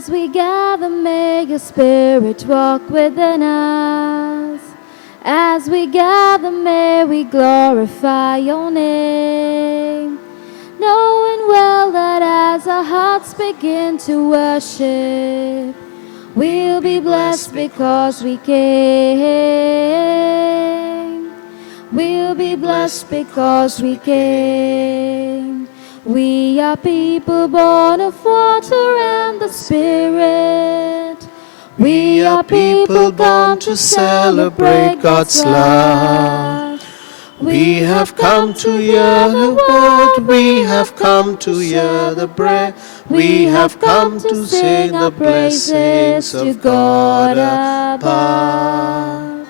As we gather, may your Spirit walk within us. As we gather, may we glorify your name. Knowing well that as our hearts begin to worship, we'll be blessed because we came. We'll be blessed because we came. We are people born of water and the Spirit. We are people born to celebrate God's love. We have come to hear the word, we have come to hear the prayer, we have come to sing the praises to God above.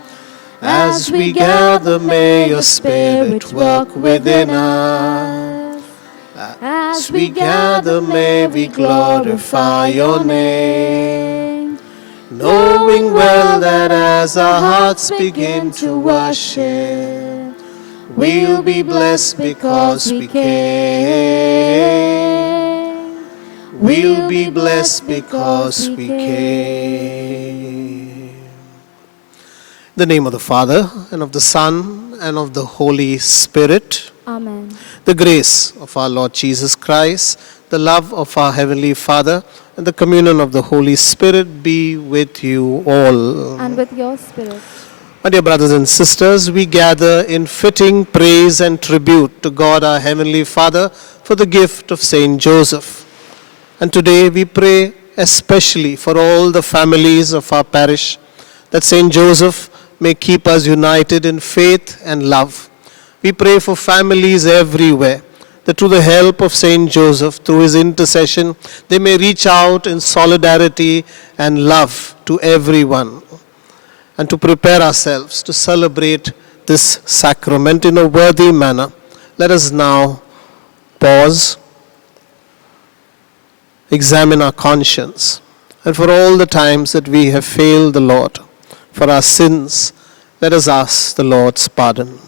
As we gather, may your Spirit walk within us. As we gather, may we glorify your name. Knowing well that as our hearts begin to worship, we'll be blessed because we came. We'll be blessed because we came. In the name of the Father, and of the Son, and of the Holy Spirit. Amen. The grace of our Lord Jesus Christ, the love of our Heavenly Father, and the communion of the Holy Spirit be with you all. And with your spirit. My dear brothers and sisters, we gather in fitting praise and tribute to God our Heavenly Father for the gift of Saint Joseph. And today we pray especially for all the families of our parish, that Saint Joseph may keep us united in faith and love. We pray for families everywhere, that through the help of Saint Joseph, through his intercession, they may reach out in solidarity and love to everyone. And to prepare ourselves to celebrate this sacrament in a worthy manner, let us now pause, examine our conscience, and for all the times that we have failed the Lord, for our sins, let us ask the Lord's pardon.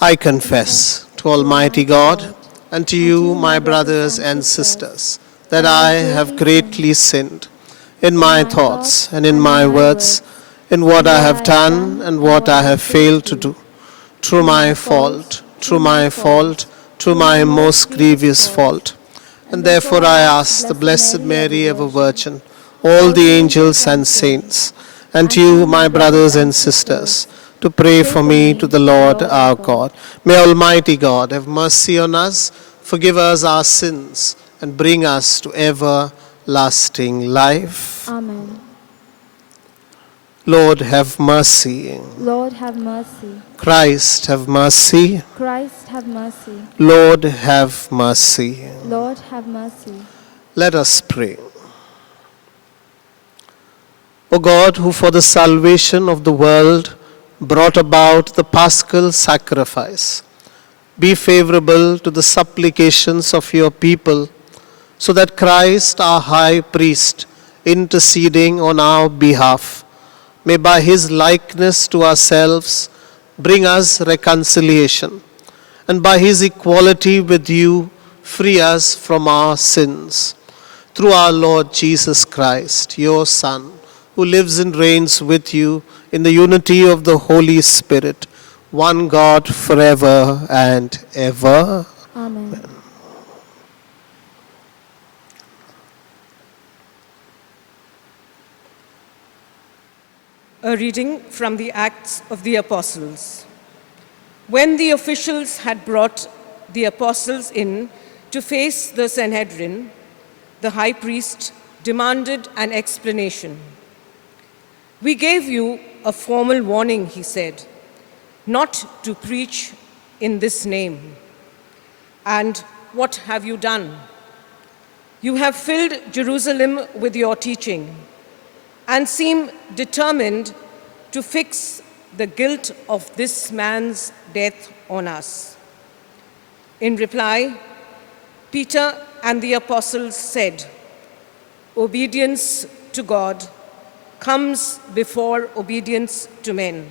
I confess to Almighty God and to you, my brothers and sisters, that I have greatly sinned in my thoughts and in my words, in what I have done and what I have failed to do, through my fault, through my most grievous fault. And therefore I ask the Blessed Mary, ever Virgin, all the angels and saints, and to you, my brothers and sisters, to pray for me to the Lord our God. May Almighty God have mercy on us, forgive us our sins, and bring us to everlasting life. Amen. Lord, have mercy. Lord, have mercy. Christ, have mercy. Christ, have mercy. Lord, have mercy. Lord, have mercy. Let us pray. O God, who for the salvation of the world brought about the Paschal sacrifice, be favorable to the supplications of your people, so that Christ, our high priest, interceding on our behalf, may by his likeness to ourselves bring us reconciliation, and by his equality with you free us from our sins. Through our Lord Jesus Christ, your Son, who lives and reigns with you in the unity of the Holy Spirit, one God forever and ever. Amen. A reading from the Acts of the Apostles. When the officials had brought the apostles in to face the Sanhedrin, the high priest demanded an explanation. "We gave you a formal warning," he said, "not to preach in this name. And what have you done? You have filled Jerusalem with your teaching and seem determined to fix the guilt of this man's death on us. In reply, Peter and the apostles said, "Obedience to God comes before obedience to men.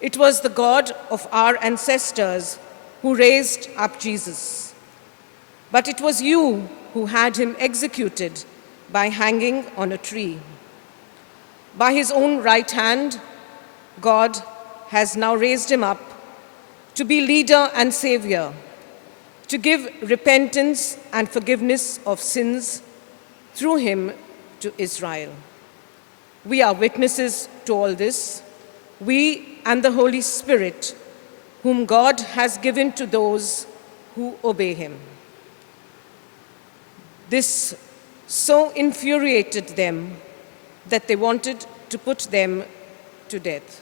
It was the God of our ancestors who raised up Jesus. But it was you who had him executed by hanging on a tree. By his own right hand, God has now raised him up to be leader and savior, to give repentance and forgiveness of sins through him to Israel. We are witnesses to all this, we and the Holy Spirit, whom God has given to those who obey him." This so infuriated them that they wanted to put them to death.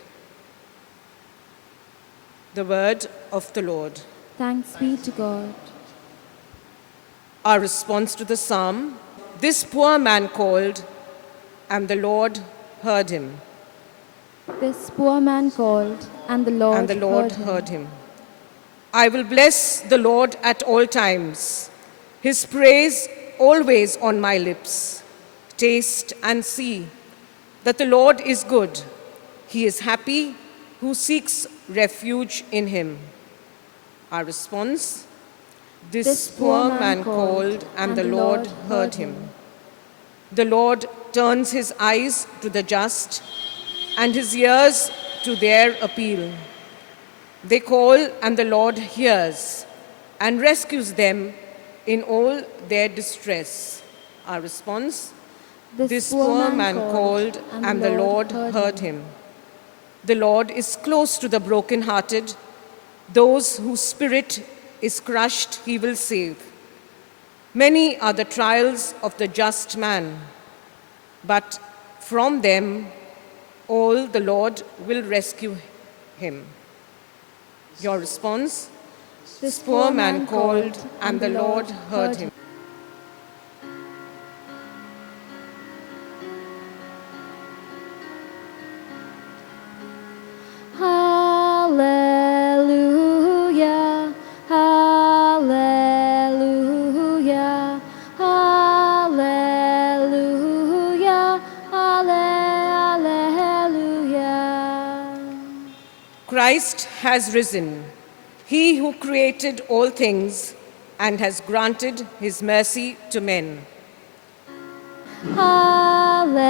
The word of the Lord. Thanks be to God. Our response to the psalm: "This poor man called, and the Lord heard him." This poor man called, and the Lord, And the Lord heard him. I will bless the Lord at all times, his praise always on my lips. Taste and see that the Lord is good. He is happy who seeks refuge in him. Our response: This poor man called, and the Lord heard him. The Lord turns his eyes to the just and his ears to their appeal. They call, and the Lord hears and rescues them in all their distress. Our response: This poor man called, and the Lord heard him. The Lord is close to the brokenhearted. Those whose spirit is crushed, he will save. Many are the trials of the just man, but from them all the Lord will rescue him. Your response: This poor man called, and the Lord heard him. Hallelujah, hallelujah, hallelujah, hallelujah. Christ has risen, he who created all things and has granted his mercy to men. Hallelujah,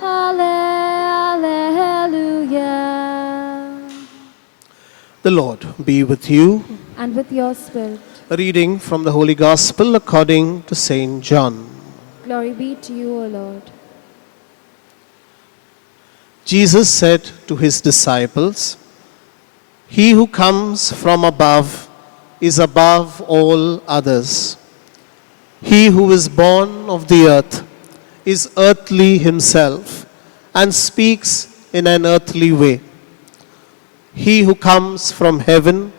hallelujah. The Lord be with you. And with your spirit, A reading from the Holy Gospel according to St. John. glory be to you, O Lord. Jesus said to his disciples, "He who comes from above is above all others. He who is born of the earth is earthly himself and speaks in an earthly way. He who comes from heaven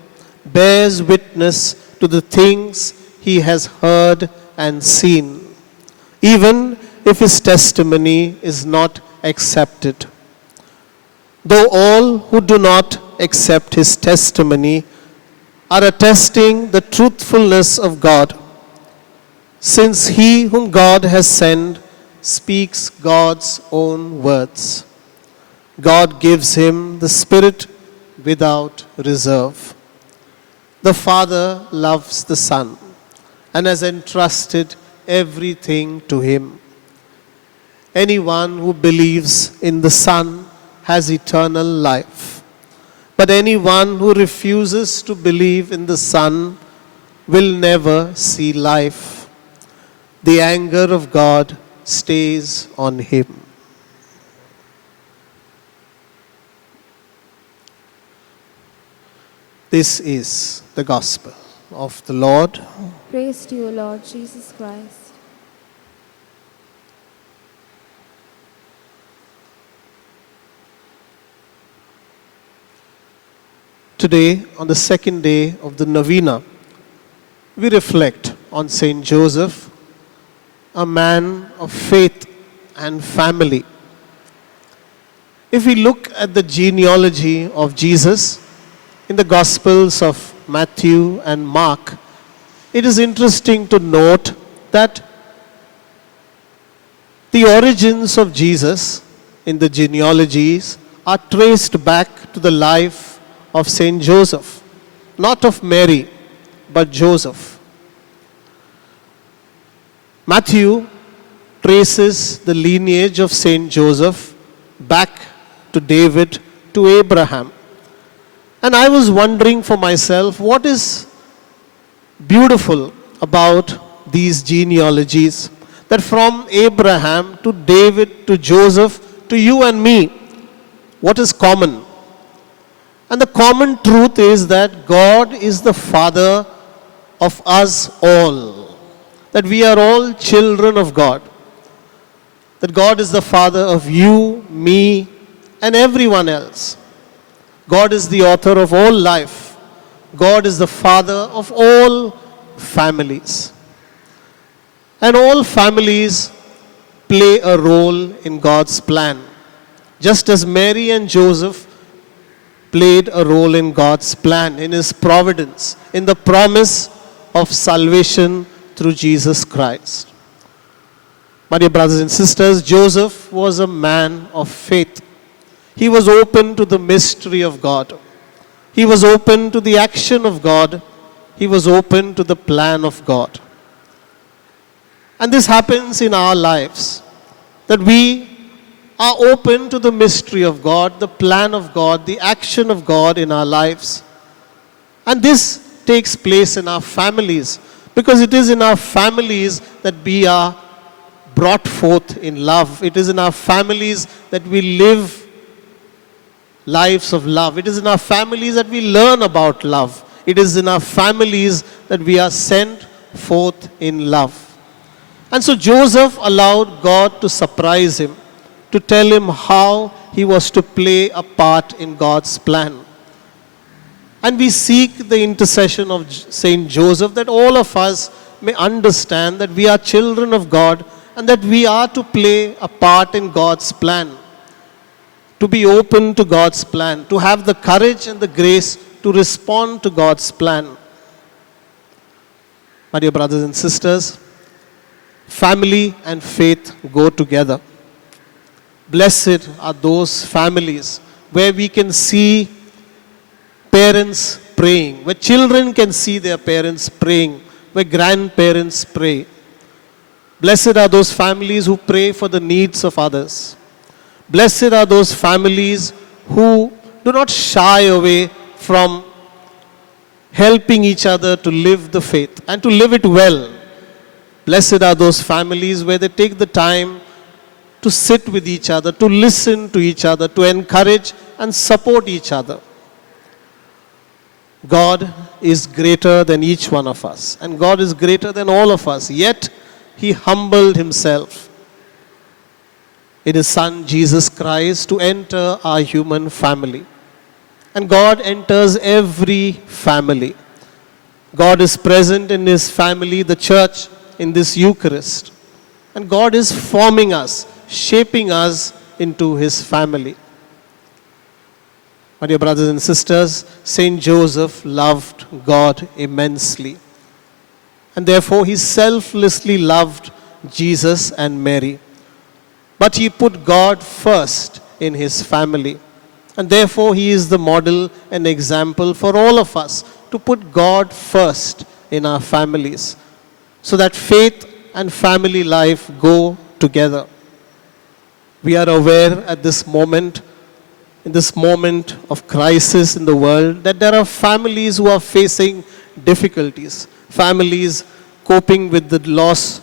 bears witness to the things he has heard and seen, even if his testimony is not accepted. Though all who do not accept his testimony are attesting the truthfulness of God, since he whom God has sent speaks God's own words. God gives him the Spirit without reserve. The Father loves the Son and has entrusted everything to him. Anyone who believes in the Son has eternal life, but anyone who refuses to believe in the Son will never see life. The anger of God stays on him." This is the gospel of the Lord. Praise to you, Lord Jesus Christ. Today, on the second day of the Novena, we reflect on Saint Joseph, a man of faith and family. If we look at the genealogy of Jesus in the Gospels of Matthew and Mark, it is interesting to note that the origins of Jesus in the genealogies are traced back to the life of Saint Joseph, not of Mary, but Joseph. Matthew traces the lineage of Saint Joseph back to David, to Abraham. And I was wondering for myself, what is beautiful about these genealogies? That from Abraham to David to Joseph to you and me, what is common? And the common truth is that God is the Father of us all. That we are all children of God. That God is the Father of you, me, and everyone else. God is the author of all life. God is the Father of all families. And all families play a role in God's plan. Just as Mary and Joseph played a role in God's plan, in His providence, in the promise of salvation through Jesus Christ. My dear brothers and sisters, Joseph was a man of faith. He was open to the mystery of God. He was open to the action of God. He was open to the plan of God. And this happens in our lives, that we are open to the mystery of God, the plan of God, the action of God in our lives. And this takes place in our families, because it is in our families that we are brought forth in love. It is in our families that we live lives of love. It is in our families that we learn about love. It is in our families that we are sent forth in love. And so Joseph allowed God to surprise him, to tell him how he was to play a part in God's plan. And we seek the intercession of Saint Joseph, that all of us may understand that we are children of God and that we are to play a part in God's plan, to be open to God's plan, to have the courage and the grace to respond to God's plan. My dear brothers and sisters, family and faith go together. Blessed are those families where we can see parents praying, where children can see their parents praying, where grandparents pray. Blessed are those families who pray for the needs of others. Blessed are those families who do not shy away from helping each other to live the faith and to live it well. Blessed are those families where they take the time to sit with each other, to listen to each other, to encourage and support each other. God is greater than each one of us, and God is greater than all of us. Yet, He humbled Himself in His Son, Jesus Christ, to enter our human family. And God enters every family. God is present in His family, the church, in this Eucharist. And God is forming us, shaping us into His family. My dear brothers and sisters, Saint Joseph loved God immensely. And therefore he selflessly loved Jesus and Mary. But he put God first in his family. And therefore he is the model and example for all of us to put God first in our families, so that faith and family life go together. We are aware at this moment, in this moment of crisis in the world, that there are families who are facing difficulties, families coping with the loss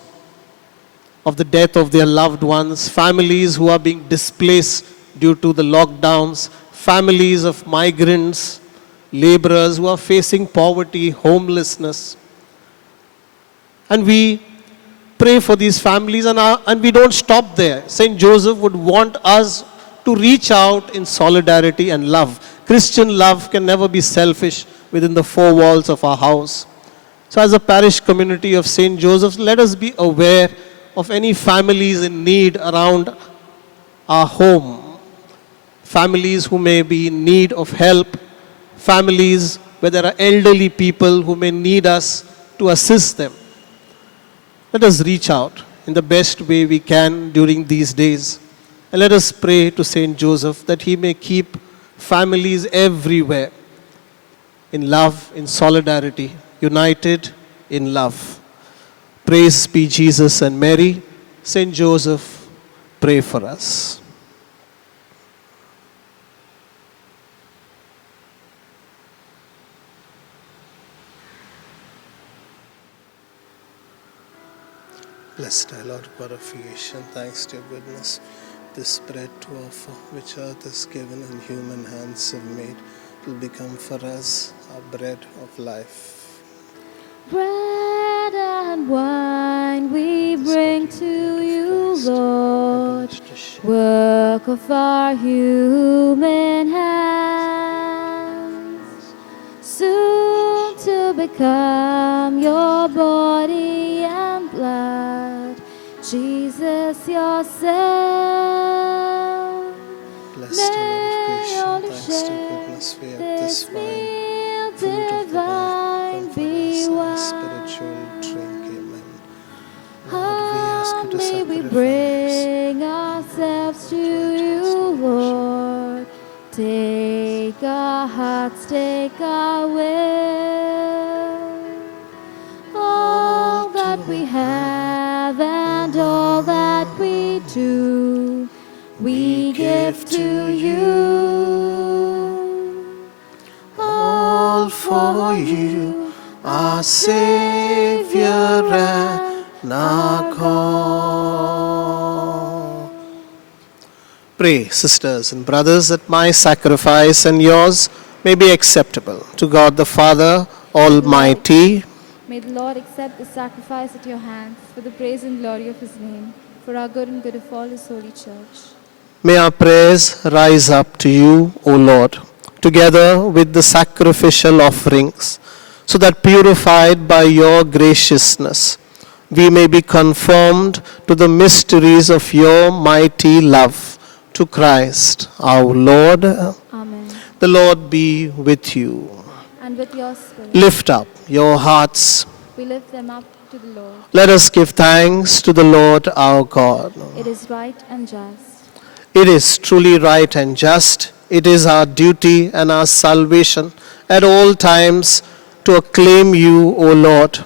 of the death of their loved ones, families who are being displaced due to the lockdowns, families of migrants, laborers who are facing poverty, homelessness. And we pray for these families, and we don't stop there. Saint Joseph would want us to reach out in solidarity and love. Christian love can never be selfish within the four walls of our house. So, as a parish community of St. Joseph's, let us be aware of any families in need around our home, families who may be in need of help, families where there are elderly people who may need us to assist them. Let us reach out in the best way we can during these days. And let us pray to St. Joseph that he may keep families everywhere in love, in solidarity, united in love. Praise be Jesus and Mary. St. Joseph, pray for us. Blessed our Lord God of creation, thanks to your goodness, this bread to offer, which earth has given and human hands have made, will become for us our bread of life. Bread and wine we bring to you, Lord, work of our human hands, soon to become your body and blood, Jesus yourself. Blessed our Lord of creation, thanks to your goodness, we have this wine, fruit of the vine, come for us, our spiritual drink, amen. Lord, we ask you to May we sacrifice. bring ourselves to you, Lord. Take our hearts, take our will. All that we have and all that we do, we give to you. All for you, our Savior and our God. Pray, sisters and brothers, that my sacrifice and yours may be acceptable to God the Father Almighty. May the Lord accept the sacrifice at your hands for the praise and glory of his name, for our good and good of all his holy church. May our prayers rise up to you, O Lord, together with the sacrificial offerings, so that purified by your graciousness, we may be conformed to the mysteries of your mighty love, to Christ our Lord. Amen. The Lord be with you. And with your spirit, Lift up your hearts. we lift them up to the Lord. Let us give thanks to the Lord our God. It is right and just. It is truly right and just. It is our duty and our salvation at all times to acclaim you, O Lord.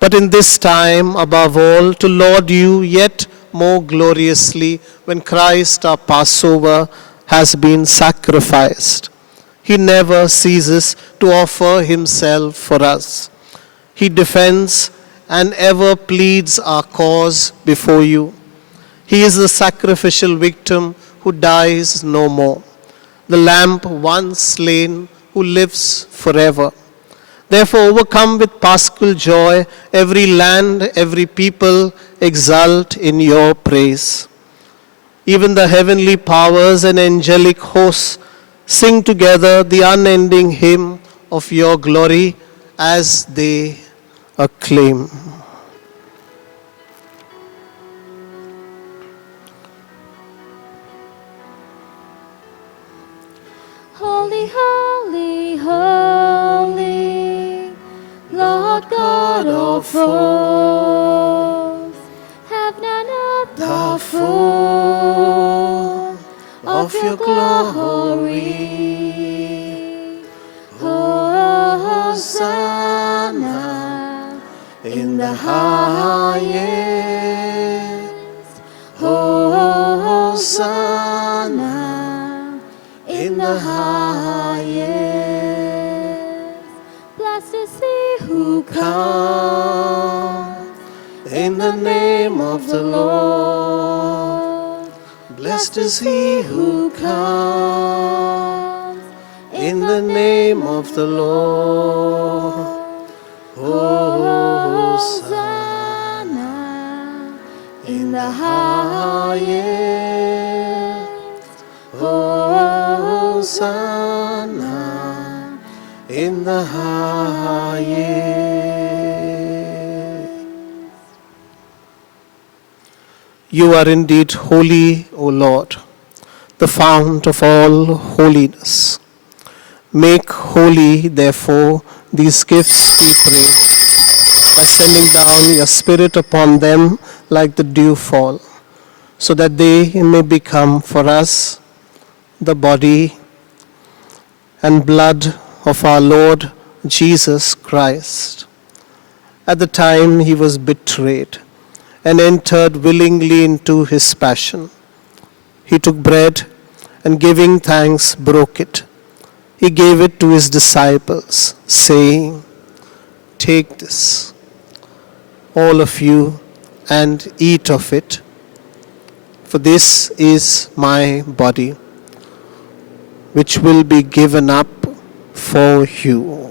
But in this time, above all, to laud you yet more gloriously when Christ, our Passover, has been sacrificed. He never ceases to offer himself for us. He defends and ever pleads our cause before you. He is the sacrificial victim who dies no more, the Lamb once slain who lives forever. Therefore, overcome with paschal joy, every land, every people exult in your praise. Even the heavenly powers and angelic hosts sing together the unending hymn of your glory as they acclaim. Holy, holy, holy, Lord God of hosts, heaven and earth are full of your glory. Hosanna in the highest. Hosanna in the highest. Blessed is he who comes In the name of the Lord, blessed is he who comes. In the name of the Lord, Hosanna in the highest. Hosanna You are indeed holy, O Lord, the fount of all holiness. Make holy, therefore, these gifts, we pray, by sending down your Spirit upon them like the dew fall, so that they may become for us the body and blood of our Lord Jesus Christ. At the time he was betrayed and entered willingly into his passion, he took bread and giving thanks broke it. He gave it to his disciples, saying, "Take this, all of you, and eat of it, for this is my body, which will be given up for you."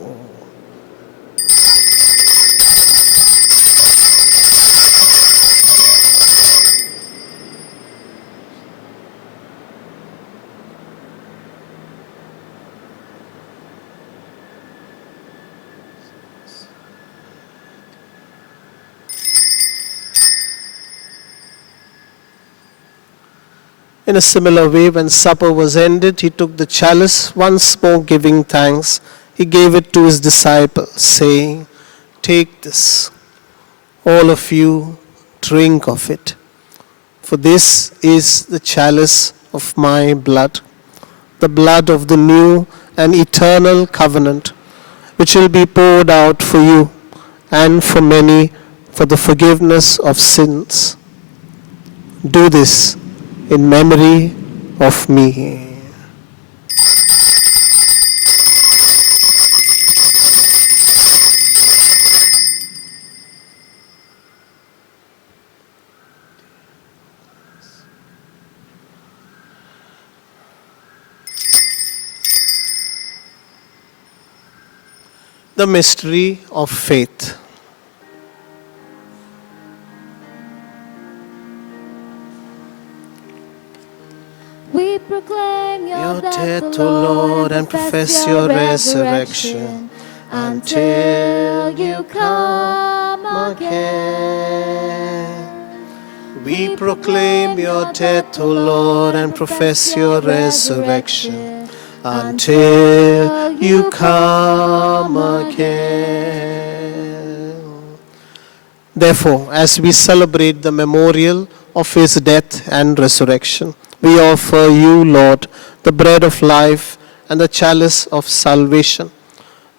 In a similar way, when supper was ended, he took the chalice, once more giving thanks. He gave it to his disciples, saying, "Take this, all of you, drink of it. For this is the chalice of my blood, the blood of the new and eternal covenant, which will be poured out for you and for many for the forgiveness of sins. Do this in memory of me." The mystery of faith. We proclaim Your death, O Lord, and profess your resurrection until you come again. We proclaim your death, O Lord, and profess your resurrection until you come again. Therefore, as we celebrate the memorial of his death and resurrection, we offer you, Lord, the bread of life and the chalice of salvation.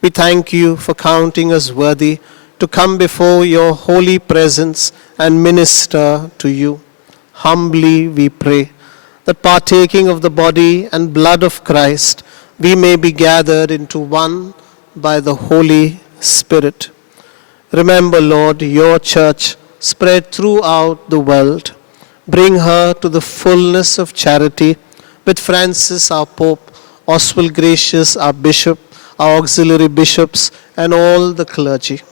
We thank you for counting us worthy to come before your holy presence and minister to you. Humbly we pray that partaking of the body and blood of Christ, we may be gathered into one by the Holy Spirit. Remember, Lord, your church spread throughout the world. Bring her to the fullness of charity with Francis, our Pope, Oswald Gracious, our Bishop, our auxiliary bishops, and all the clergy.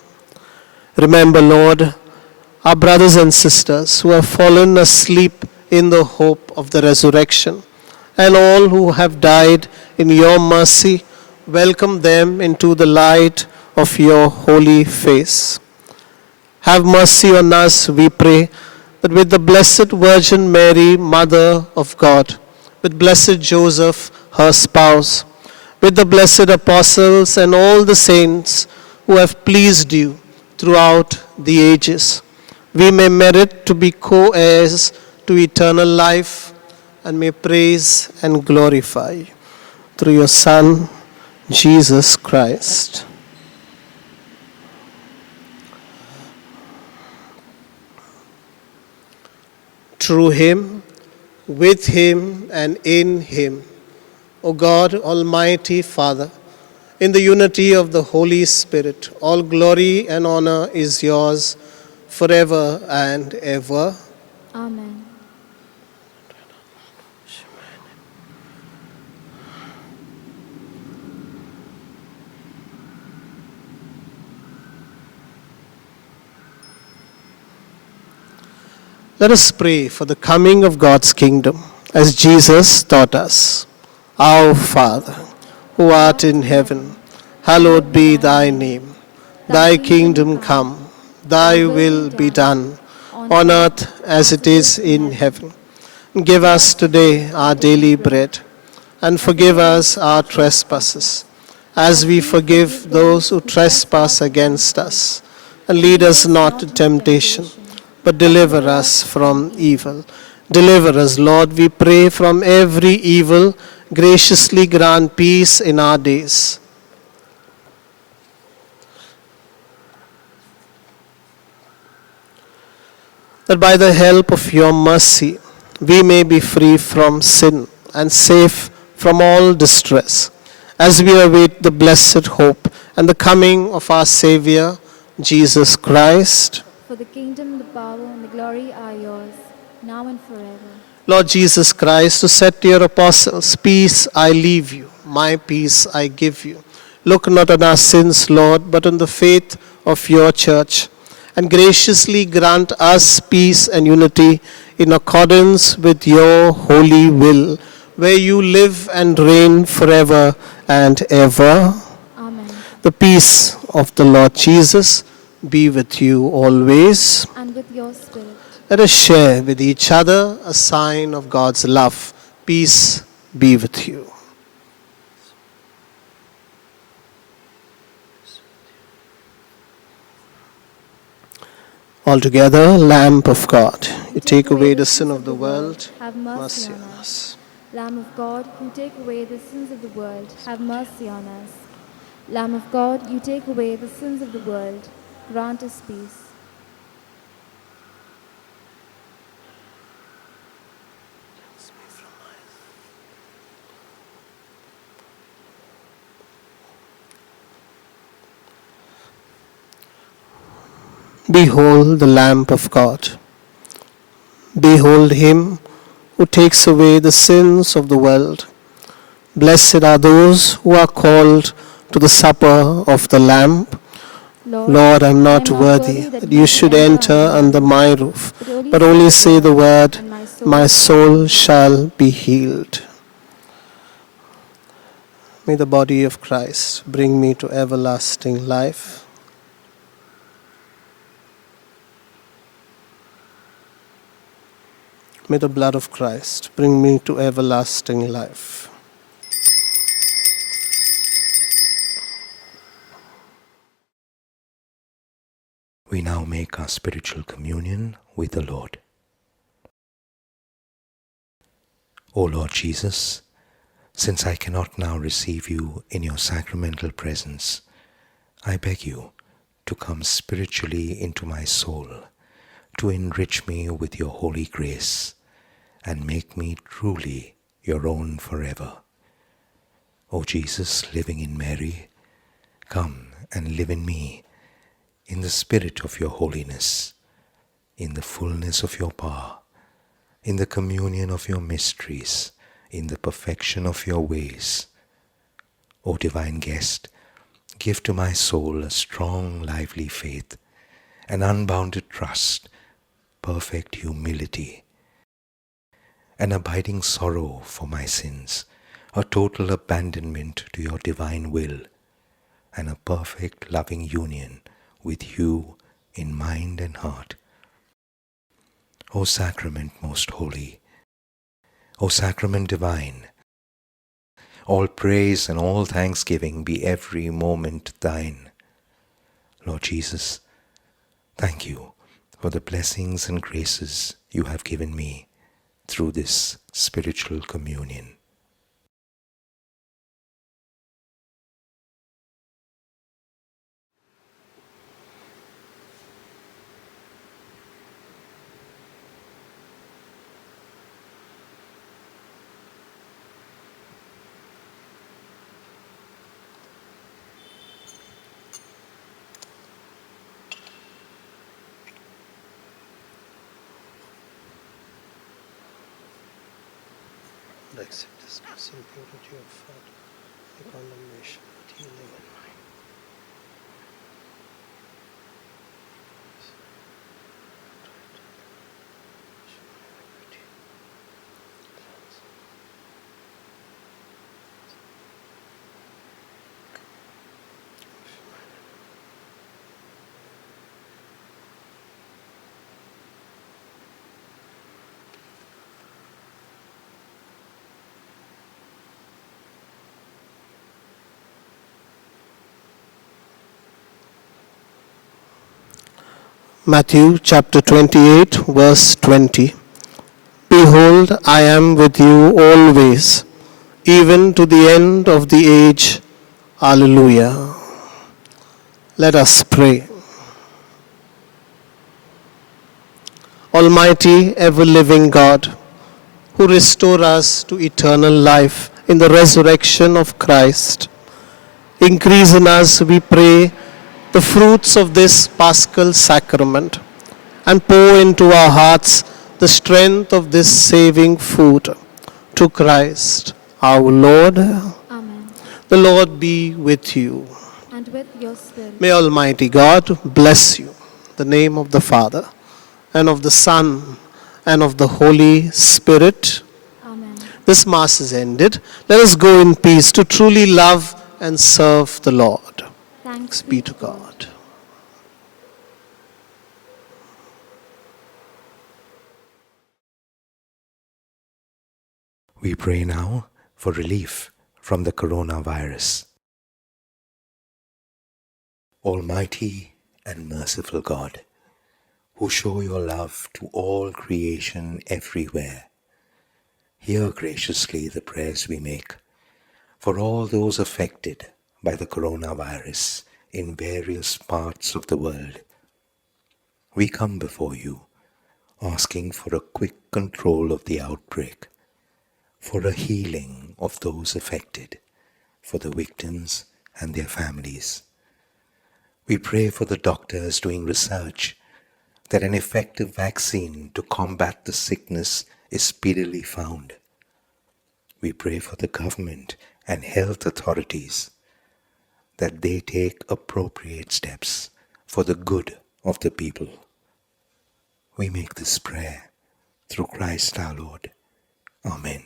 Remember, Lord, our brothers and sisters who have fallen asleep in the hope of the resurrection, and all who have died in your mercy. Welcome them into the light of your holy face. Have mercy on us, we pray, that with the Blessed Virgin Mary, Mother of God, with blessed Joseph, her spouse, with the blessed apostles and all the saints who have pleased you throughout the ages, we may merit to be co-heirs to eternal life and may praise and glorify you through your Son, Jesus Christ. Through him, with him, and in him, O God, Almighty Father, in the unity of the Holy Spirit, all glory and honor is yours forever and ever. Amen. Let us pray for the coming of God's kingdom, as Jesus taught us. Our Father, who art in heaven, hallowed be thy name. Thy kingdom come, thy will be done, on earth as it is in heaven. Give us today our daily bread, and forgive us our trespasses, as we forgive those who trespass against us. And lead us not to temptation, but deliver us from evil. Deliver us, Lord, we pray, from every evil. Graciously grant peace in our days. That by the help of your mercy, we may be free from sin and safe from all distress, as we await the blessed hope and the coming of our Savior, Jesus Christ. For the kingdom, the power, and the glory are yours, now and forever. Lord Jesus Christ, who said to your apostles, peace I leave you, my peace I give you. Look not on our sins, Lord, but on the faith of your church, and graciously grant us peace and unity in accordance with your holy will, where you live and reign forever and ever. Amen. The peace of the Lord Jesus be with you always. And with your spirit. Let us share with each other a sign of God's love. Peace be with you. Altogether, Lamb of God, you take away the sin of the world. Have mercy on us. Lamb of God, you take away the sins of the world, have mercy on us. Lamb of God, you take away the sins of the world, grant us peace. Behold the Lamb of God. Behold him who takes away the sins of the world. Blessed are those who are called to the supper of the Lamb. Lord, I am not worthy that you should enter under my roof, but only say the word, my soul shall be healed. May the body of Christ bring me to everlasting life. May the blood of Christ bring me to everlasting life. We now make our spiritual communion with the Lord. O Lord Jesus, since I cannot now receive you in your sacramental presence, I beg you to come spiritually into my soul, to enrich me with your holy grace, and make me truly your own forever. O Jesus, living in Mary, come and live in me, in the spirit of your holiness, in the fullness of your power, in the communion of your mysteries, in the perfection of your ways. O divine guest, give to my soul a strong, lively faith, an unbounded trust, perfect humility, an abiding sorrow for my sins, a total abandonment to your divine will, and a perfect loving union with you in mind and heart. O sacrament most holy, O sacrament divine, all praise and all thanksgiving be every moment thine. Lord Jesus, thank you for the blessings and graces you have given me through this spiritual communion. Accept this blessing, purity of thought, the condemnation, healing in mind. Matthew chapter 28, verse 20. Behold, I am with you always, even to the end of the age. Alleluia. Let us pray. Almighty, ever-living God, who restore us to eternal life in the resurrection of Christ, increase in us, we pray, the fruits of this Paschal sacrament, and pour into our hearts the strength of this saving food. To Christ, our Lord. Amen. The Lord be with you. And with your spirit. May Almighty God bless you. In the name of the Father, and of the Son, and of the Holy Spirit. Amen. This Mass is ended. Let us go in peace to truly love and serve the Lord. Thanks Be to God. We pray now for relief from the coronavirus. Almighty and merciful God, who show your love to all creation everywhere, hear graciously the prayers we make for all those affected by the coronavirus in various parts of the world. We come before you, asking for a quick control of the outbreak, for a healing of those affected, for the victims and their families. We pray for the doctors doing research that an effective vaccine to combat the sickness is speedily found. We pray for the government and health authorities that they take appropriate steps for the good of the people. We make this prayer through Christ our Lord. Amen.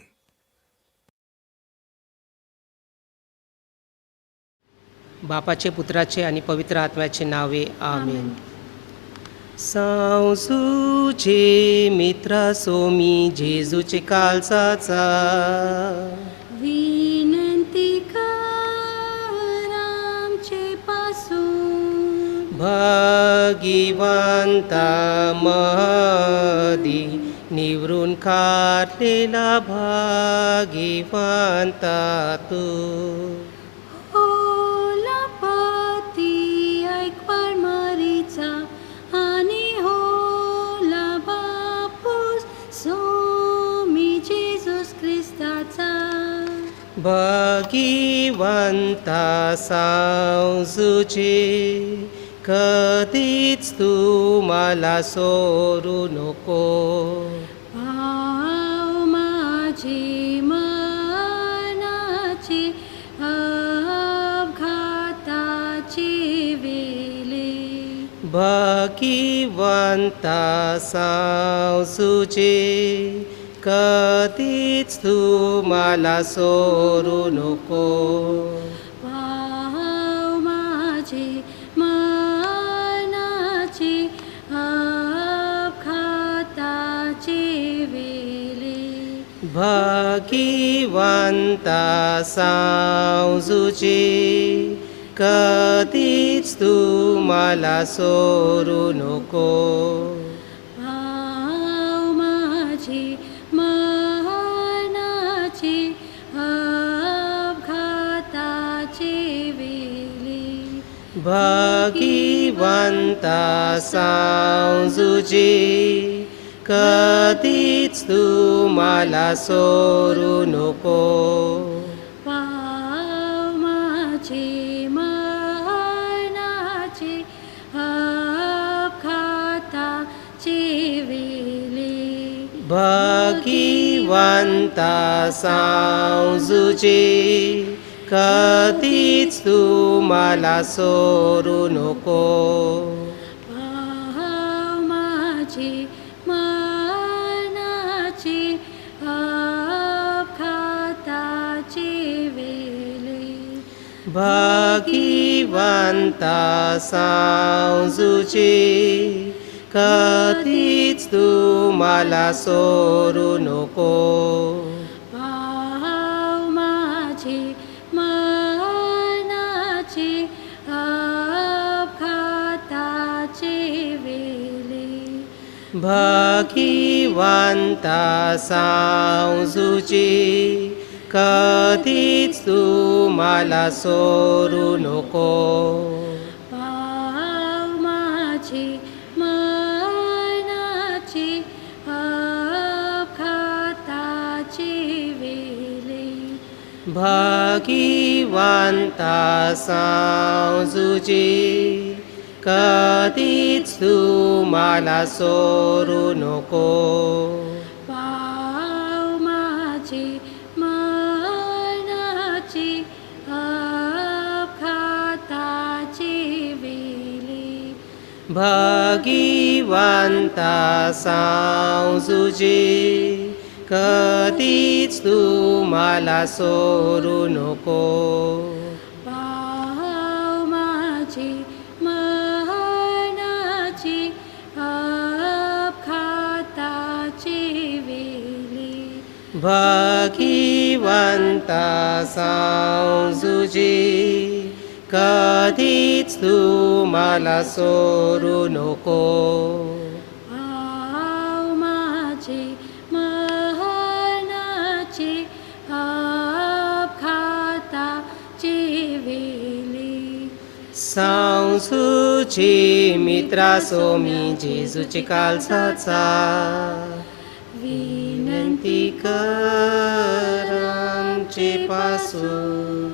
बापाचे, पुत्राचे आणि पवित्र आत्म्याचे नावे आमेन. सांसूचे मित्रा सोमी जेजूचे कालचाचा विनंती कर आमचे पासून भाग्यवंता मदी निवरून काढलेला भाग्यवंता तू भाग्यवंता सांसूचे कधीच तू मला सोडू नको. भाव माझे मनाचे अपघाताचे वेले भाग्यवंता सांसूचे कधीच तू मला सोडू नको. भाव माझे मनाचे अपघाताचे वेले भाग्यवंता सांसूचे कधीच तू मला सोडू नको. भाव माझे मनाचे अपघाताचे वेले भाग्यवंता सांसूचे कधीच तू मला सोडू नको. भाव माझे मनाचे अपघाताचे वेले भाग्यवंता सांसूचे कधीच तू मला सोडू नको. भाव माझे मनाचे अपघाताचे वेले भाग्यवंता सांसूचे कधीच तू मला सोडू नको. भाव माझे मनाचे अपघाताचे वेले भगीवंता सांजुची कधीच तू मला सोडू नको. पाव माझे मनाचे अपघाताचे वेले. भगीवंता सांजुची कधीच तू मला सोडू नको. पाव माझे मनाचे अपघाताचे वेले. भगीवंता सांजुची कधीच तू मला सोडू नको. पाव माझे मनाचे अपघाताचे वेले. भगीवंता सांजुची कधीच तू मला सोडू नको. पाव माझे मनाचे अपघाताचे वेले. सांजुची मित्रा सोमी जेजूचे काळजाचा विनंती कर आमचे पासून.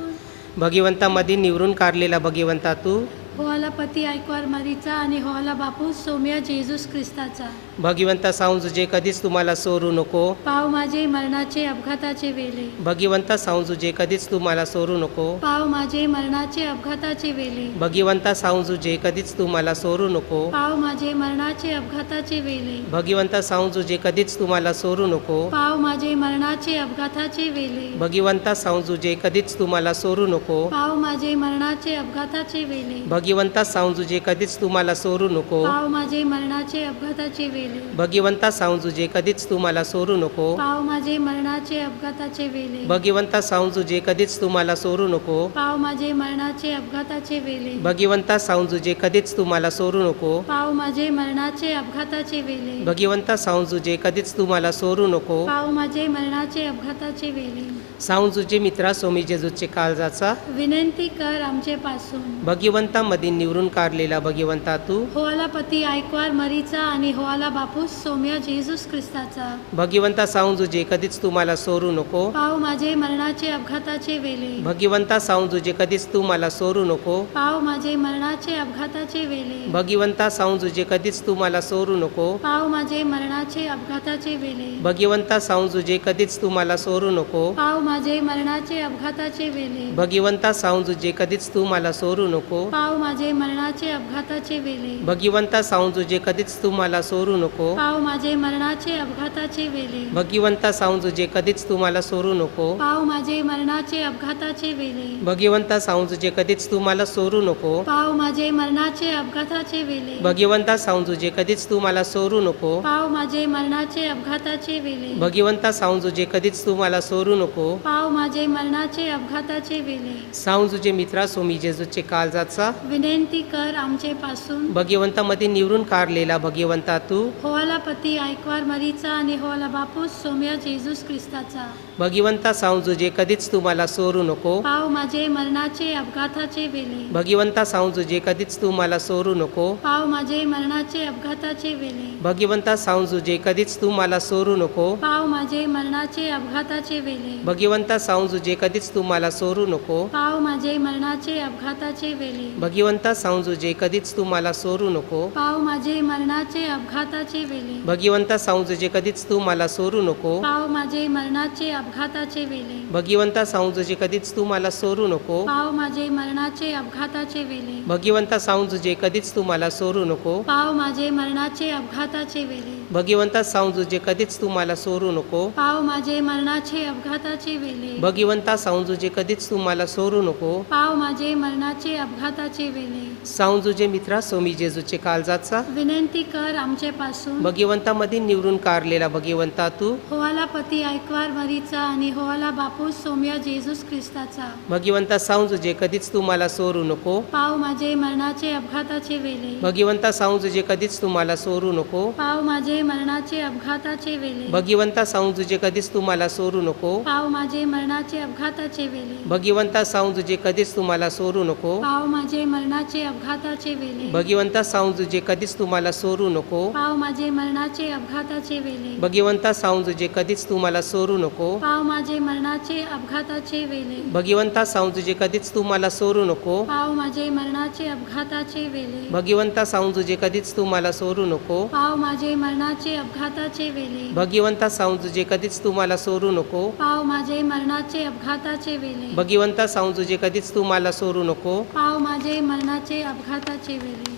भगीवंतामध्ये निवरून काढलेला भगीवंता तू होवाला पती ऐकवार मरीचा आणि होवाला बापू सोम्या जेजूस ख्रिस्ताचा. भगीवंता सांजुजे कधीच तुम्हाला सोडू नको. पाव माझे मरणाचे अपघाताचे वेले. भगीवंता सांजुजे कधीच तुम्हाला सोडू नको. पाव माझे मरणाचे अपघाताचे वेले. भगीवंता सांजुजे कधीच तुम्हाला सोडू नको. पाव माझे मरणाचे अपघाताचे वेले. भगीवंता सांजुजे कधीच तुम्हाला सोडू नको. पाव माझे मरणाचे अपघाताचे वेले. भगीवंता सांजुजे कधीच तुम्हाला सोडू नको. पाव माझे मरणाचे अपघाताचे वेले. भगीवंता सांजुजे कधीच तुम्हाला सोडू नको. पाव माझे मरणाचे अपघाताचे वेले. भगीवंता सांजुजे कधीच तुम्हाला सोडू नको. पाव माझे मरणाचे अपघाताचे वेले. भगीवंता सांजुजे कधीच तुम्हाला सोडू नको. पाव माझे मरणाचे अपघाताचे वेले. भगीवंता सांजुजे कधीच तुम्हाला सोडू नको. पाव माझे मरणाचे अपघाताचे वेले. भगीवंता सांजुजे कधीच तुम्हाला सोडू नको. पाव माझे मरणाचे अपघाताचे वेले. सांजुजे मित्रा सोमी जेजूचे काळजाचा विनंती कर आमचे पासून. भगीवंतामध्ये निवरून काढलेला भगीवंता तू होवाला पती ऐकवार मरीचा आणि होवाला बापूस सोम्या जेजूस ख्रिस्ताचा. भगीवंता सांजुजे कधीच तुम्हाला सोडू नको. पाव माझे मरणाचे अपघाताचे वेले. भगीवंता सांजुजे कधीच तुम्हाला सोडू नको. पाव माझे मरणाचे अपघाताचे वेले. भगीवंता सांजुजे कधीच तुम्हाला सोडू नको. पाव माझे मरणाचे अपघाताचे वेले. भगीवंता सांजुजे कधीच तुम्हाला सोडू नको. पाव माझे मरणाचे अपघाताचे वेले. भगीवंता सांजुजे कधीच तुम्हाला सोडू नको. पाव माझे मरणाचे अपघाताचे वेले. भगीवंता सांजुजे कधीच तुम्हाला सोडू नको. पाव माझे मरणाचे अपघाताचे वेले. भगीवंता सांजुजे कधीच तुम्हाला सोडू नको. पाव माझे मरणाचे अपघाताचे वेले. भगीवंता सांजुजे कधीच तुम्हाला सोडू नको. पाव माझे मरणाचे अपघाताचे वेले. भगीवंता सांजुजे कधीच तुम्हाला सोडू नको. पाव माझे मरणाचे अपघाताचे वेले. भगीवंता सांजुजे कधीच तुम्हाला सोडू नको. पाव माझे मरणाचे अपघाताचे वेले. सांजुजे मित्रा सोमी जेजूचे काळजाचा विनंती कर आमचे पासून. भगीवंतामध्ये निवरून काढलेला भगीवंता तू होवाला पती ऐकवार मरीचा आणि होवाला बापूस सोम्या जेजूस ख्रिस्ताचा. भगीवंता सांजुजे कधीच तुम्हाला सोडू नको. पाव माझे मरणाचे अपघाताचे वेले. भगीवंता सांजुजे कधीच तुम्हाला सोडू नको. पाव माझे मरणाचे अपघाताचे वेले. भगीवंता सांजुजे कधीच तुम्हाला सोडू नको. पाव माझे मरणाचे अपघाताचे वेले. भगीवंता सांजुजे कधीच तुम्हाला सोडू नको. पाव माझे मरणाचे अपघाताचे वेले. भगीवंता सांजुजे कधीच तुम्हाला सोडू नको. पाव माझे मरणाचे अपघाताचे वेले. भगीवंता सांजुजे कधीच तुम्हाला सोडू नको. पाव माझे मरणाचे अपघाताचे वेले. भगीवंता सांजुजे कधीच तुम्हाला सोडू नको. पाव माझे मरणाचे अपघाताचे वेले. भगीवंता सांजुजे कधीच तुम्हाला सोडू नको. पाव माझे मरणाचे अपघाताचे वेले. भगीवंता सांजुजे कधीच तुम्हाला सोडू नको. पाव माझे मरणाचे अपघाताचे वेले. भगीवंता सांजुजे कधीच तुम्हाला सोडू नको. पाव माझे मरणाचे अपघाताचे वेले. वेळे सांजुजे मित्रा सोमी जेजूचे काळजाचा विनंती कर आमचे पासून भगवंतामध्ये निवडून कारलेला भगवंता तू होवाला पती ऐकवार मरीचा आणि होवाला बापूस सोम्या जेजूस ख्रिस्ताचा भगवंता सांजुजे कधीच तू मला सोडू नको पाव माझे मरणाचे अपघाताचे वेळे भगवंता सांजुजे कधीच तू मला सोडू नको पाव माझे मरणाचे अपघाताचे वेळे भगवंता सांजुजे कधीच तू मला सोडू नको पाव माझे मरणाचे अपघाताचे वेळे भगवंता सांजुजे कधीच तू मला सोडू नको पाव माझे मरणाचे अपघाताचे वेळे भगवंता सांजुजे कधीच तू मला सोडू नको पाव माझे मरणाचे अपघाताचे वेळे भगवंता सांजुजे कधीच तू मला सोडू नको पाव माझे मरणाचे अपघाताचे वेळे भगवंता सांजुजे कधीच तू मला सोडू नको पाव माझे मरणाचे अपघाताचे वेळे भगवंता सांजुजे कधीच तू मला सोडू नको पाव माझे मरणाचे अपघाताचे वेळे भगवंता सांजुजे कधीच तू मला सोडू नको पाव माझे मरणाचे अपघाताचे वेळे भगवंता सांजुजे कधीच तू मला सोडू नको पाव माझे मरणाचे अपघाताचे वेळे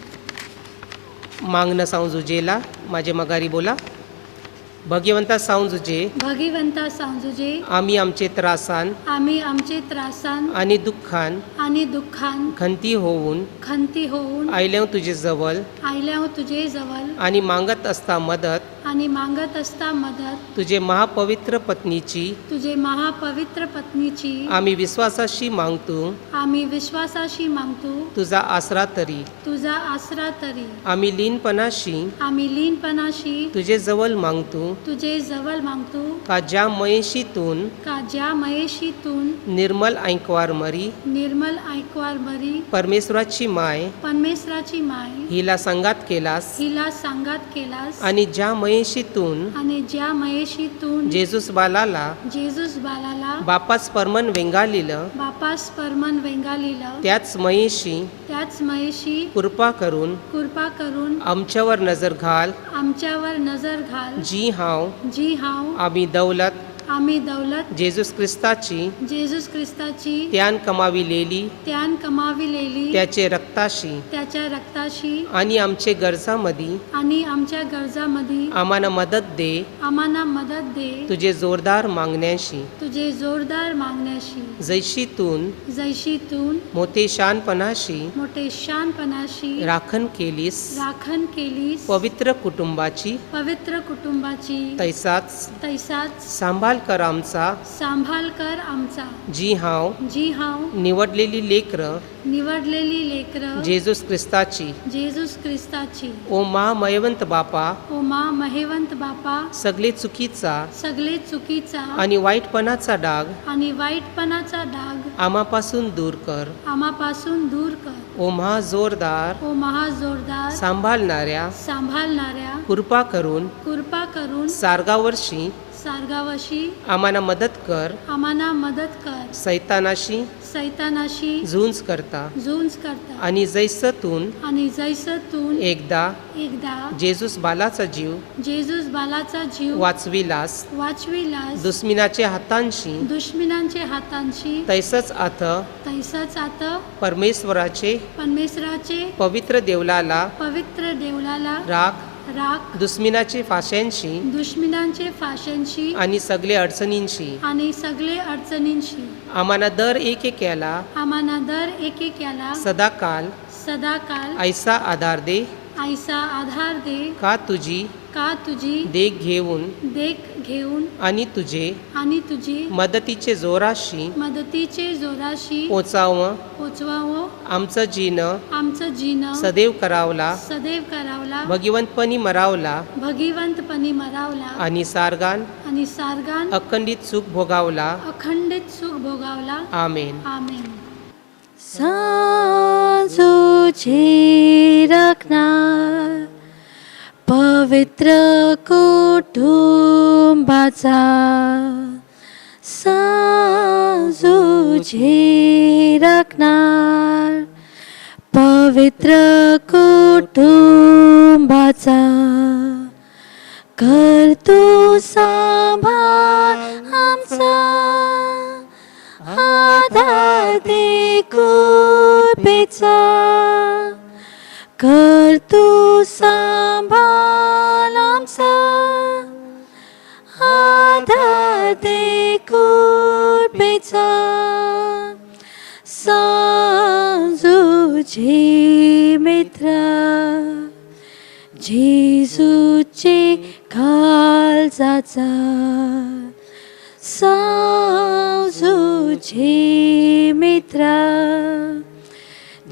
मागणं सांजुजेला माझे मगारी बोला भगवंता सांजुजे भगवंता सांजुजे आम्ही आमचे त्रासान आम्ही आमचे त्रासान आणि दुःखान आणि दुःखान खंती होऊन खंती होऊन आयल्या तुझे जवळ आयल्या तुझे जवळ आणि मागत असता मदत आणि मागत असता मदत तुझे महापवित्र पत्नीची तुझे महापवित्र पत्नीची आम्ही विश्वासाशी मागतो आम्ही विश्वासाशी मागतो तुझा आसरा तरी तुझा आसरा तरी आम्ही लीनपणाशी आम्ही लीनपणाशी तुझे जवळ मागतो तुझे जवळ मागतो का ज्या मयेशीतून का ज्या मयेशीतून निर्मल ऐकवार मरी निर्मल ऐकवार बरी परमेश्वराची माय परमेश्वराची माय हिला संगात केलास हिला सांगात केलास आणि ज्या मयेशीतून आणि ज्या मयेशीतून जेजूस बालाला जेजूस बालाला बापास परमन वेंगालिलं बापास परमन वेंगालिलं त्याच मयेशी त्याच मयेशी कृपा करून आमच्यावर नजर घाल आमच्यावर नजर घाल जी हाव जी हाव आम्ही दौलत जेजूस ख्रिस्ताची जेजूस ख्रिस्ताची त्यान कमाविलेली कमाविलेली त्याचे रक्ताशी त्याच्या रक्ताशी आणि आमचे गरजामध्ये आणि आमच्या गरजामध्ये आम्हाला मदत दे आम्हाला मदत दे तुझे जोरदार मागण्याशी तुझे जोरदार मागण्याशी जैशीतून मोठे शानपणाशी मोठे शानपणाशी राखण केलीस पवित्र कुटुंबाची तैसाच सांभाळ कर आमचा जी हाव निवडलेली लेकर जेजूस ख्रिस्ताची ओ महामयवंत बापा सगळे चुकीचा आणि वाईटपणाचा डाग आम्हापासून दूर कर ओ महाजोरदार सांभाळणाऱ्या कृपा करून सारगावर्षी आम्हाला मदत कर सैतानाशी झुंज करता आणि जैसतून एकदा जेजूस बालाचा जीव वाचविलास दुश्मनाचे हातांशी तैसच आता परमेश्वराचे पवित्र देवलाला राख दुश्मनाचे फाश्यांशी आणि सगळे अडचणींशी आम्हाला दर एकेक्याला सदाकाल ऐसा आधार दे का तुझी देख घेऊन आणि तुझे मदतीचे जोराशी पोचावं आमचं जीनं सदैव करावला भगवंतपणी मरावला आणि सारगान अखंडित सुख भोगावला आमेन सांजुचे राखणार पवित्र कुटुंबाचा सांजुचे राखणार पवित्र कुटुंबाचा कर तू सांभाळ आमचा आधार दे कृपेचा कर तू सांभाळ आमचा आधार दे कृपेचा सांजुचे जेजूचे काळजाचा सावजूचे मित्रा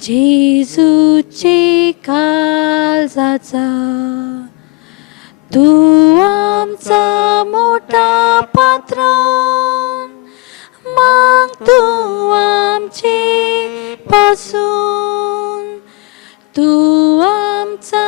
जेजूचे काळजाचा तू आमचा मोठा पात्रण मग तू आमचे पासून तू आमचा